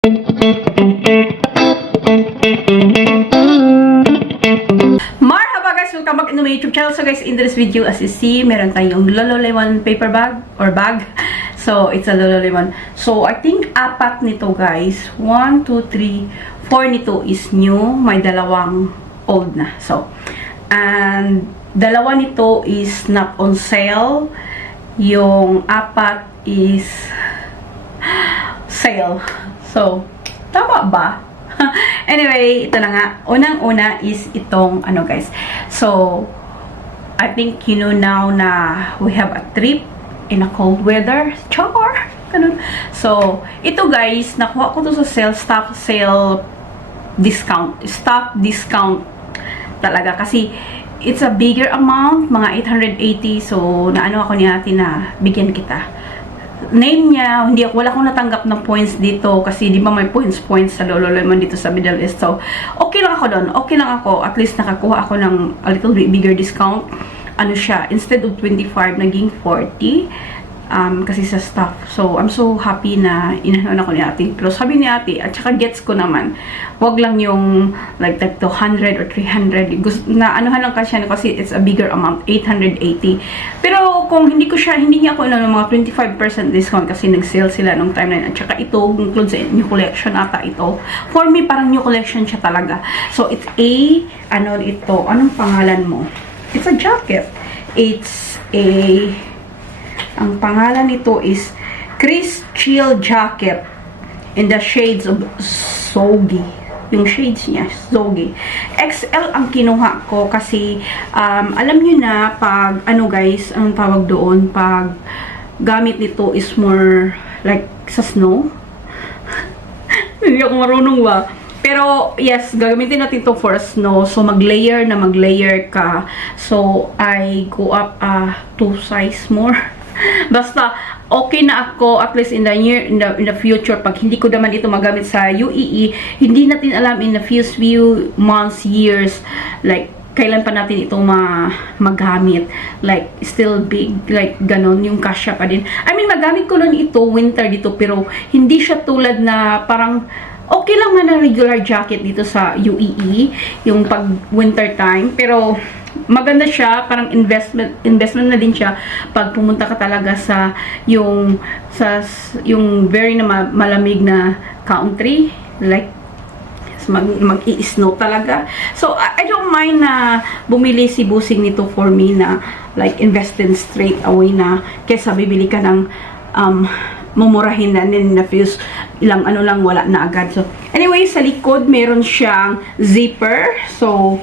Marhaba guys! Welcome back into my YouTube channel. So guys, in this video, as you see, meron tayong Lululemon paper bag or bag. So, it's a Lululemon. So, I think apat nito guys. 1, 2, 3, 4 nito is new. May dalawang old na. So, and dalawa nito is not on sale. Yung apat is sale. So, tama ba? Anyway, ito na nga. Unang-una is itong, ano guys. So, I think you know now na we have a trip in a cold weather. Char! Ganun. So, ito guys, nakuha ko to sa sale, staff sale discount. Staff discount talaga. Kasi, it's a bigger amount, mga 880. So, naano ako ni ate na bigyan kita. Name niya, wala akong natanggap ng points dito kasi di ba may points sa Lululemon dito sa Middle East. So, okay lang ako doon. Okay lang ako. At least nakakuha ako ng a little bit bigger discount. Ano siya, instead of 25, naging 40. Kasi sa staff. So, I'm so happy na inahanan ako ni ate. Pero sabi ni ate, at saka gets ko naman, wag lang yung like 200 or 300. Na anuhan lang kasi it's a bigger amount, 880. Pero kung hindi niya ako ng mga 25% discount kasi nag-sale sila nung time na yun. At saka ito, include sa new collection ata ito. For me, parang new collection siya talaga. So, it's a, anong pangalan mo? It's a jacket. It's a, ang pangalan nito is Chris Chill Jacket in the shades of Zogi. Yung shades niya, Zogi. XL ang kinuha ko kasi alam nyo na pag guys, anong tawag doon, pag gamit nito is more like sa snow. Hindi ako marunong ba? Pero, yes, gagamitin natin to for snow. So, mag-layer ka. So, I go up 2 size more. Basta, okay na ako, at least in the future, pag hindi ko naman ito magamit sa UAE, hindi natin alam in the few months, years, like, kailan pa natin ito magamit. Like, still big, like, ganon, yung kasya pa din. I mean, magamit ko lang ito, winter dito, pero hindi siya tulad na parang, okay lang man na regular jacket dito sa UAE, yung pag winter time, pero maganda siya, parang investment na din siya pag pumunta ka talaga sa yung very na malamig na country, like mag-i-snow talaga. So I don't mind na bumili si Busing nito for me na like investin straight away na kesa bibili ka ng mumurahin na din na fuse ilang lang wala na agad. So anyway, sa likod meron siyang zipper. So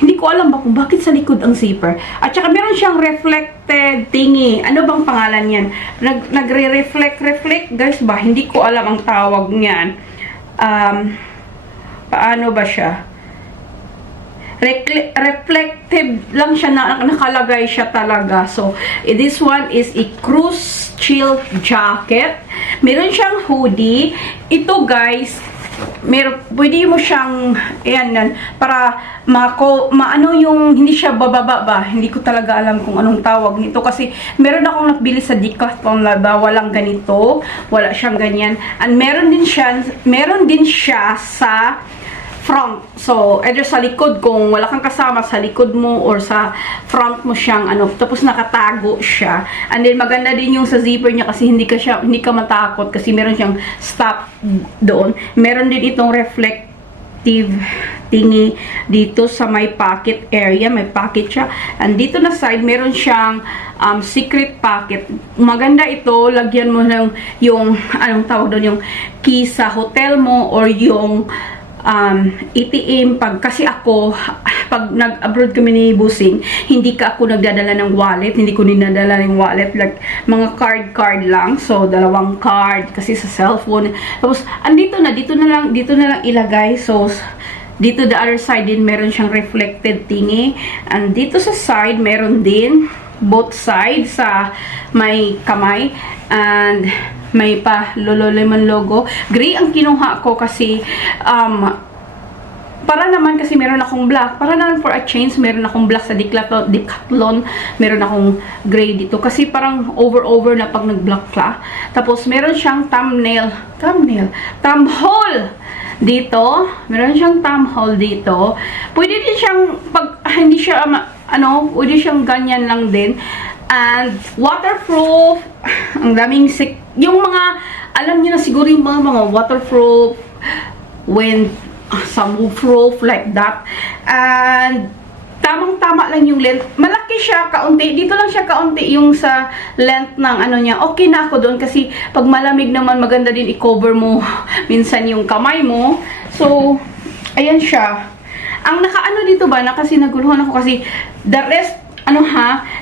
hindi ko alam ba kung bakit sa likod ang zipper. At saka meron siyang reflected thingy. Ano bang pangalan yan? Nagre-reflect guys ba? Hindi ko alam ang tawag niyan. Paano ba siya? Reflective lang siya na nakalagay siya talaga. So, this one is a cruise chill jacket. Meron siyang hoodie. Ito guys, pwede mo siyang para maano yung hindi siya bababa ba. Hindi ko talaga alam kung anong tawag nito kasi meron akong nabili sa Decathlon na walang ganito, wala siyang ganyan. And meron din siya sa front. So, either sa likod, kung wala kang kasama sa likod mo or sa front mo siyang tapos nakatago siya. And then maganda din yung sa zipper niya kasi hindi ka matakot kasi meron siyang stop doon. Meron din itong reflective thingy dito sa may pocket area, may pocket siya. And dito na side, meron siyang secret pocket. Maganda ito, lagyan mo ng yung anong tawag doon, yung key sa hotel mo or yung ATM kasi ako pag nag-abroad kami ni Busing, hindi ako nagdadala ng wallet, hindi ko dinadala ng wallet, like mga card lang. So dalawang card kasi sa cellphone. Tapos dito na lang ilagay. So dito the other side din meron siyang reflected thingy. And dito sa side meron din both sides sa may kamay. And may pa Lululemon logo. Gray ang kinuha ko kasi para naman kasi meron akong black, para naman for a change, meron akong black sa Decathlon, meron akong gray dito. Kasi parang over na pag nag-black ka. Tapos, meron siyang thumb hole dito. Meron siyang thumb hole dito. Pwede din siyang, pag hindi siya, pwede siyang ganyan lang din. And, waterproof. Ang daming, yung mga, alam niyo na siguro yung mga waterproof, sunroof like that. And tamang-tama lang yung length. Malaki siya, kaunti. Dito lang siya kaunti yung sa length ng niya. Okay na ako doon kasi pag malamig naman, maganda din i-cover mo minsan yung kamay mo. So, ayan siya. Ang nakaano dito ba, kasi naguluhan ako kasi the rest,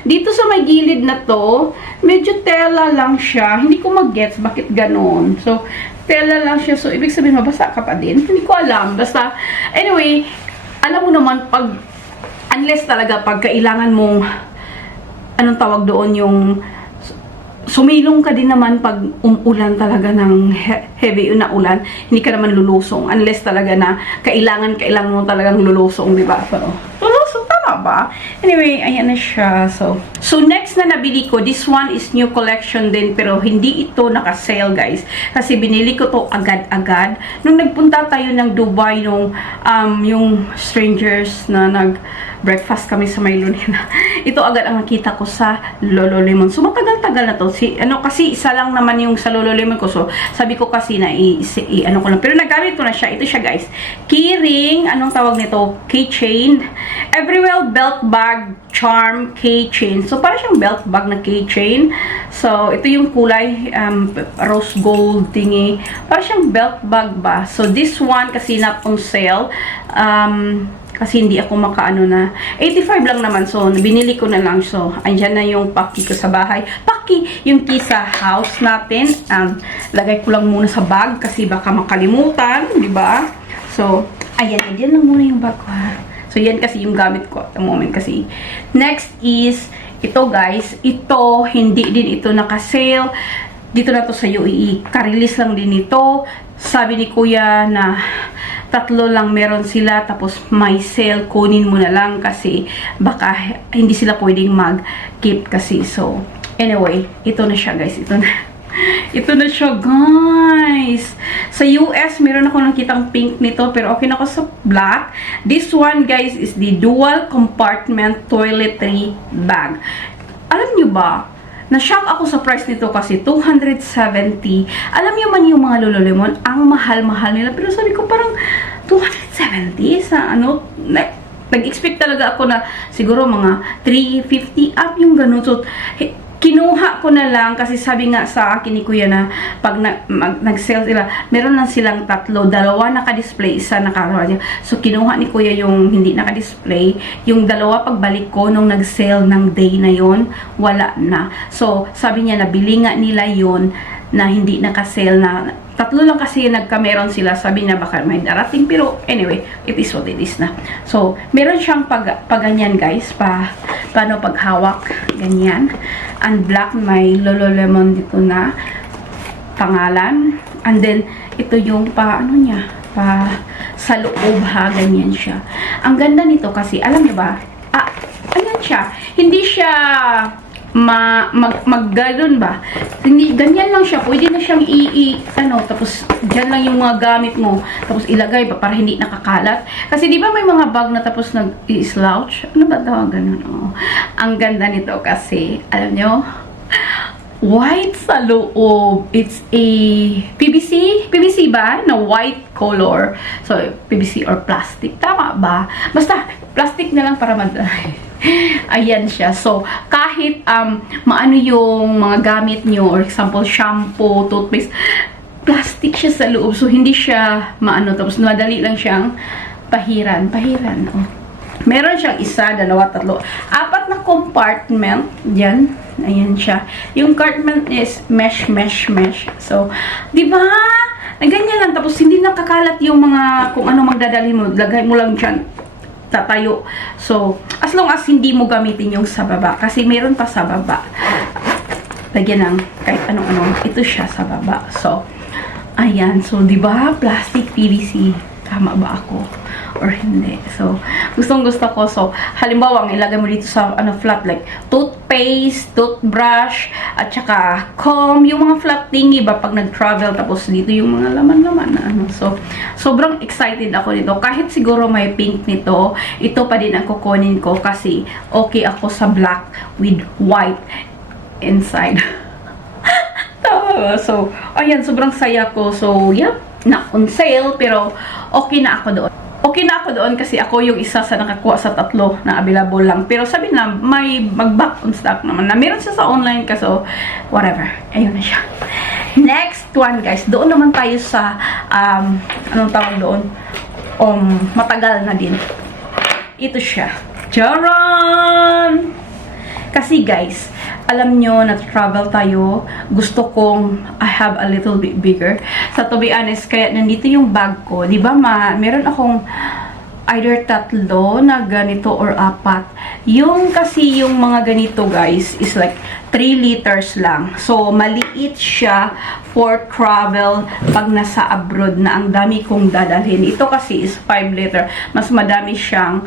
dito sa may gilid na to, medyo tela lang siya. Hindi ko mag-gets bakit ganon. So, tela lang siya. So, ibig sabihin, mabasa ka pa din. Hindi ko alam. Basta, anyway, alam mo naman, unless talaga, pag kailangan mong, anong tawag doon, yung, sumilong ka din naman pag umulan talaga ng heavy na ulan, hindi ka naman lulusong. Unless talaga na, kailangan mo talagang lulusong, di ba? So, lulusong, tama ba? Anyway, ayan na siya. So next na nabili ko, this one is new collection din, pero hindi ito naka-sale, guys. Kasi binili ko to agad-agad. Nung nagpunta tayo ng Dubai, nung yung strangers na breakfast kami sa may Lunina. Ito agad ang nakita ko sa Lululemon. So, matagal-tagal na to. Kasi isa lang naman yung sa Lululemon ko. So, sabi ko kasi na ko lang. Pero nagamit ko na siya. Ito siya, guys. Keyring. Anong tawag nito? Keychain. Everywhere belt bag charm keychain. So, para siyang belt bag na keychain. So, ito yung kulay. Rose gold thingy. Para siyang belt bag ba? So, this one kasi not on sale. Kasi hindi ako makaano na. 85 lang naman. So, binili ko na lang. So, andyan na yung paki ko sa bahay. Paki, yung key sa house natin. Lagay ko lang muna sa bag kasi baka makalimutan. Diba? So, ayan. Andyan lang muna yung bag ko, ha. So, yan kasi yung gamit ko at the moment. Kasi, next is, ito guys. Ito, hindi din ito naka-sale. Dito na to sa UAE. Ka-release lang din ito. Sabi ni kuya na 3 lang meron sila, tapos may sale, kunin mo na lang kasi baka hindi sila pwedeng mag-keep kasi. So, anyway, ito na siya guys. Ito na siya guys. Sa US, meron ako nakitang pink nito, pero okay na ako sa black. This one guys is the dual compartment toiletry bag. Alam nyo ba, na-shock ako sa price nito kasi 270. Alam niyo man yung mga Lululemon, ang mahal-mahal nila. Pero sabi ko parang 270 sa nag-expect talaga ako na siguro mga 350 up yung ganun. So, kinuha ko na lang kasi sabi nga sa akin ni kuya na pag nag-sale sila, meron lang silang 3, 2 naka-display, isa nakaroon niya. So, kinuha ni kuya yung hindi naka-display. Yung 2 pagbalik ko nung nag-sale ng day na yon, wala na. So, sabi niya nabili nga nila yon na hindi naka-sale na 3 lang kasi nagka-meron sila. Sabi niya baka may darating. Pero anyway, it is what it is na. So, meron siyang ganyan guys. Paano paghawak. Ganyan. And black, may Lululemon dito na pangalan. And then, ito yung sa loob ha. Ganyan siya. Ang ganda nito kasi, alam niyo ba? Ayan siya. Hindi siya maggalon ba? Hindi, ganyan lang siya. Pwede na siyang tapos dyan lang yung mga gamit mo. Tapos ilagay ba para hindi nakakalat. Kasi di ba may mga bag na tapos nag-i-slouch? Ano ba tawag ganun? Oh. Ang ganda nito kasi, alam nyo, white sa loob. It's a PVC ba? Na white color. So, PVC or plastic. Tama ba? Basta, plastic na lang para madry. Ayan siya. So, kahit maano yung mga gamit nyo, or example, shampoo, toothpaste, plastic siya sa loob. So, hindi siya maano. Tapos, madali lang siyang pahiran. Oh. Meron siyang 1, 2, 3, 4 na compartment. Diyan. Ayan siya. Yung compartment is mesh. So, di ba? Ganyan lang. Tapos, hindi nakakalat yung mga, kung ano magdadalhin mo. Lagay mo lang dyan. Tatayo. So, as long as hindi mo gamitin yung sa baba. Kasi meron pa sa baba. Lagyan ng kahit anong-ano. Ito siya sa baba. So, ayan. So, di ba? Plastic PVC. Tama ba ako? or hindi. So, gustong gusto ko. So, halimbawa, ang ilagay mo dito sa flat, like toothpaste, toothbrush, at saka comb, yung mga flat thingy ba pag nag-travel, tapos dito yung mga laman-laman na So, sobrang excited ako nito. Kahit siguro may pink nito, ito pa din ang kukunin ko kasi okay ako sa black with white inside. Tama. So, ayan, sobrang saya ko. So, yeah, na on sale, pero okay na ako doon. Okay na ako doon kasi ako yung isa sa nakakuha sa 3 na available lang. Pero sabi na, may mag-back on stock naman na. Meron siya sa online ka, so whatever. Ayun na siya. Next one, guys. Doon naman tayo sa, anong tawag doon? Matagal na din. Ito siya. Charan! Kasi guys, alam nyo, na-travel tayo. Gusto kong I have a little bit bigger. So, to be honest, kaya nandito yung bag ko. Diba, meron akong either 3 na ganito or 4. Yung kasi yung mga ganito, guys, is like 3 liters lang. So, maliit siya for travel pag nasa abroad na ang dami kong dadalhin. Ito kasi is 5 liter. Mas madami siyang,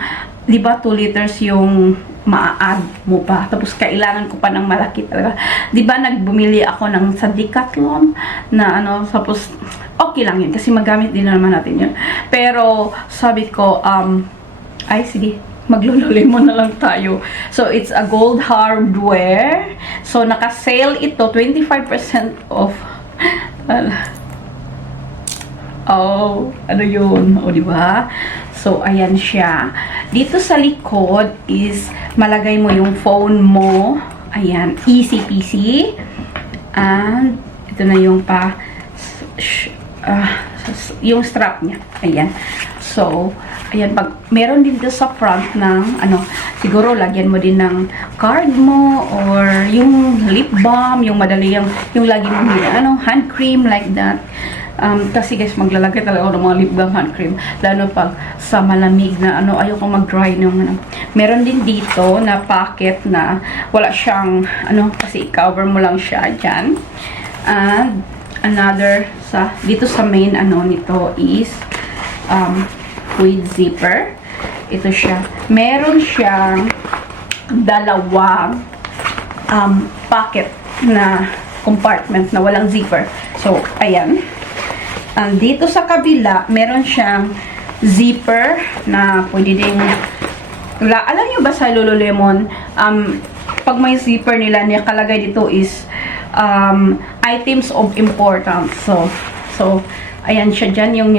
diba, 2 liters yung maa-add mo pa. Tapos, kailangan ko pa ng malaki talaga. Diba, nagbumili ako ng sa Decathlon na tapos, okay lang yun. Kasi magamit din naman natin yun. Pero, sabi ko, ay, sige, maglululimon na lang tayo. So, it's a gold hardware. So, naka-sale ito, 25% off. Oh, ano yun? O, diba? So, ayan siya. Dito sa likod is malagay mo yung phone mo. Ayan, easy peasy. And, ito na yung yung strap niya. Ayan. So, ayan, pag meron din dito sa front ng, siguro lagyan mo din ng card mo or yung lip balm, yung madali yung lagi mo hand cream like that. Kasi guys, maglalagay talaga ako ng mga lip balm, hand cream. Lalo pag sa malamig na ayoko mag-dry ng Meron din dito na packet na wala siyang, kasi i-cover mo lang siya dyan. And, another, dito sa main, nito is, with zipper. Ito siya. Meron siyang 2 pocket na compartment na walang zipper. So, ayan. Dito sa kabila, meron siyang zipper na pwede ding alam nyo ba sa Lululemon, pag may zipper nila, nakalagay dito is items of importance. So, ayan siya dyan, yung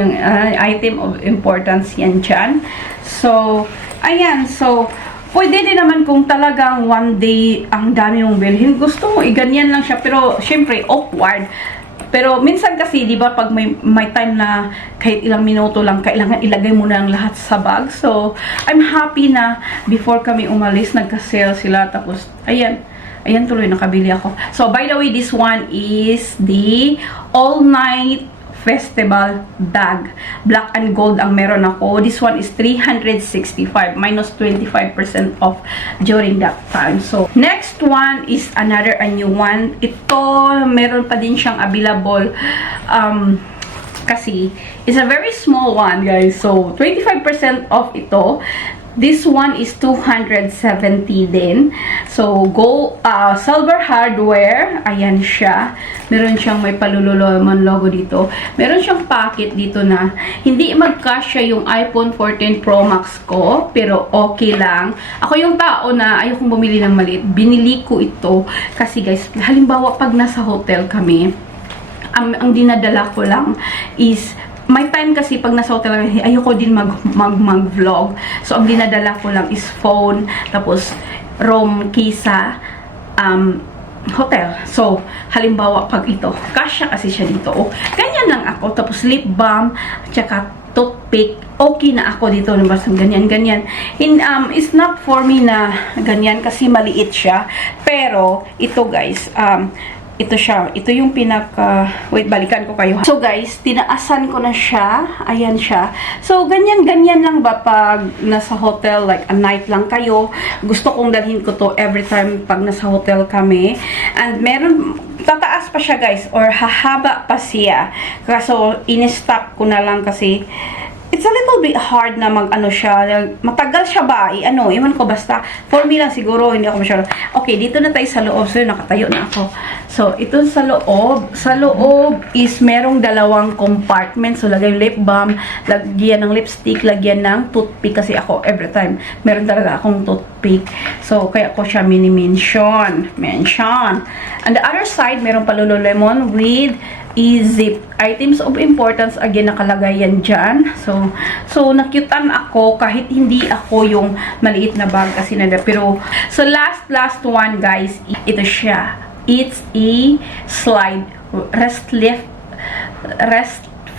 item of importance yan dyan. So, ayan. So, pwede din naman kung talagang one day ang dami mong bilhin. Gusto mo, iganyan lang siya. Pero, syempre, awkward. Pero, minsan kasi, di ba, pag may time na kahit ilang minuto lang, kailangan ilagay mo na ang lahat sa bag. So, I'm happy na before kami umalis, nagka-sale sila. Tapos, ayan. Ayan, tuloy, nakabili ako. So, by the way, this one is the all-night festival bag. Black and gold ang meron ako. This one is 365 minus 25% off during that time. So, next one is another a new one. Ito, meron pa din siyang available. Kasi, it's a very small one, guys. So, 25% off ito. This one is 270 din. So, silver hardware. Ayan siya. Meron siyang may Lululemon logo dito. Meron siyang packet dito na hindi magkasya yung iPhone 14 Pro Max ko. Pero okay lang. Ako yung tao na ayokong bumili ng maliit. Binili ko ito. Kasi guys, halimbawa pag nasa hotel kami, ang dinadala ko lang is may time kasi pag nasa hotel ayoko din mag-vlog. So, ang dinadala ko lang is phone, tapos room kisa hotel. So, halimbawa pag ito, kasya kasi siya dito. Ganyan lang ako. Tapos lip balm, tsaka toothpick. Okay na ako dito. Basta ganyan. It's not for me na ganyan kasi maliit siya. Pero, ito guys, ito siya. Ito yung wait, balikan ko kayo. So guys, tinaasan ko na siya. Ayan siya. So, ganyan lang ba pag nasa hotel, like a night lang kayo. Gusto kong dalhin ko to every time pag nasa hotel kami. And meron, tataas pa siya guys, or hahaba pa siya. Kaso, in-stop ko na lang kasi it's a little bit hard na mag-ano siya. Matagal siya ba? Iwan ko basta. For me lang siguro, hindi ako masyado. Okay, dito na tayo sa loob. So, nakatayo na ako. So, ito sa loob. Sa loob is merong dalawang compartment. So, lagay yung lip balm, lagyan ng lipstick, lagyan ng toothpick. Kasi ako, every time, meron talaga akong toothpick. So, kaya ko siya mini-mention. On the other side, meron pa Lululemon with zip items of importance, again nakalagay yan dyan. So nakyutan ako kahit hindi ako yung maliit na bag kasi pero so last one guys, ito siya. It's a slide rest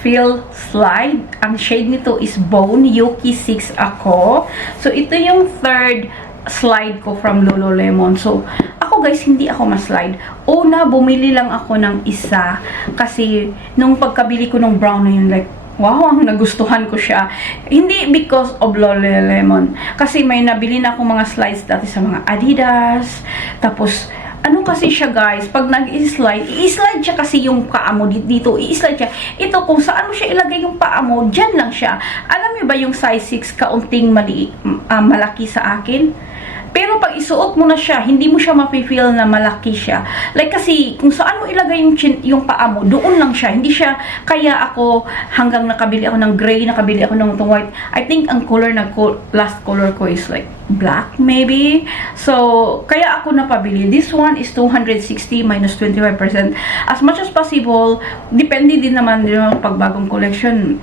fill slide. Ang shade nito is Bone Yuki 6 ako. So ito yung third slide ko from Lululemon. So ako guys, hindi ako ma-slide. Una, bumili lang ako ng isa kasi nung pagkabili ko ng brown na yun, like, wow, ang nagustuhan ko siya. Hindi because of Lululemon. Kasi may nabili na ako mga slides dati sa mga Adidas. Tapos, ano kasi siya guys, pag nag-i-slide, i-slide siya kasi yung paa mo dito, i-slide siya. Ito, kung saan mo siya ilagay yung paa mo, dyan lang siya. Alam niyo ba yung size 6 kaunting malaki sa akin? Pero pag isuot mo na siya, hindi mo siya mafe-feel na malaki siya. Like kasi, kung saan mo ilagay yung paa mo, doon lang siya. Hindi siya, kaya ako, hanggang nakabili ako ng gray, nakabili ako ng white. I think ang color na last color ko is like black, maybe. So, kaya ako napabili. This one is 260 minus 25%. As much as possible, depende din naman yung pagbagong collection.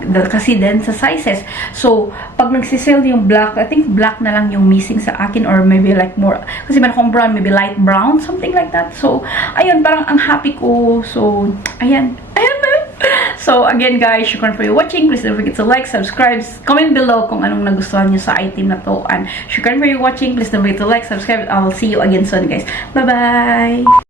Kasi din sa sizes. So, pag nagsisell yung black, I think black na lang yung missing sa akin or maybe like more, kasi meron akong brown, maybe light brown, something like that. So, ayun, parang ang happy ko. So, ayan. So, again guys, shukran for your watching. Please don't forget to like, subscribe, comment below kung anong nagustuhan nyo sa item na to. And shukran for your watching. Please don't forget to like, subscribe. I'll see you again soon guys. Bye-bye!